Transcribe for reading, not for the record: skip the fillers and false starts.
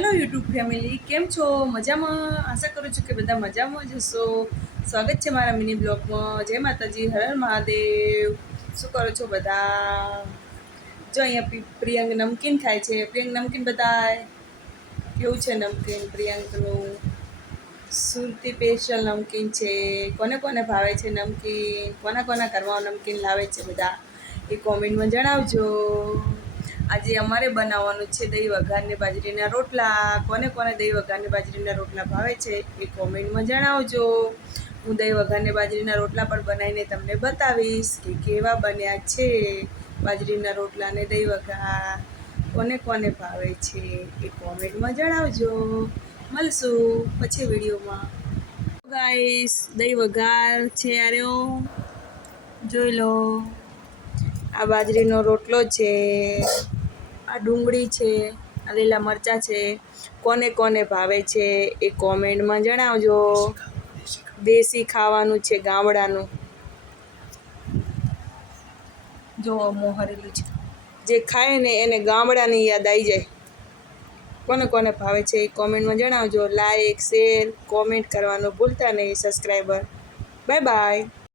Hello YouTube family, કેમ છો? મજામાં? આશા કરું છું કે બધા મજામાં જ હશો. સ્વાગત છે મારા મિની બ્લોગમાં. જય માતાજી, હર હર મહાદેવ. શું કરો છો બધા? જો અહીંયા પ્રિયંક નમકીન ખાય છે. પ્રિયંક નમકીન બતાય કેવું છે નમકીન પ્રિયંકનું. સુરતી સ્પેશિયલ નમકીન છે. કોને કોને ભાવે છે નમકીન? કોના કોના ઘરમાં નમકીન લાવે છે બધા એ કોમેન્ટમાં જણાવજો. આજે અમારે બનાવવાનું છે દહીં વઘારને બાજરીના રોટલા. કોને કોને દહીં વઘારને બાજરીના રોટલા ભાવે છે એ કોમેન્ટમાં જણાવજો. હું દહીં વઘારને બાજરીના રોટલા પણ બનાવીને તમને બતાવીશ કે કેવા બન્યા છે બાજરીના રોટલા અને દહીં વઘાર. કોને કોને ભાવે છે એ કોમેન્ટમાં જણાવજો. મળશું પછી વિડીયોમાં. ગાઈસ, દહીં વઘાર છે આર્યો, જોઈ લો. આ બાજરીનો રોટલો છે, આ ડુંગળી છે, આ લીલા મરચાં છે. કોને કોને ભાવે છે એ કોમેન્ટમાં જણાવજો. દેશી ખાવાનું છે, ગામડાનું. જો મોહરેલું છે, જે ખાય ને એને ગામડાની યાદ આવી જાય. કોને કોને ભાવે છે એ કોમેન્ટમાં જણાવજો. લાઈક, શેર, કોમેન્ટ કરવાનું ભૂલતા નહીં. સબસ્ક્રાઈબર. Bye bye.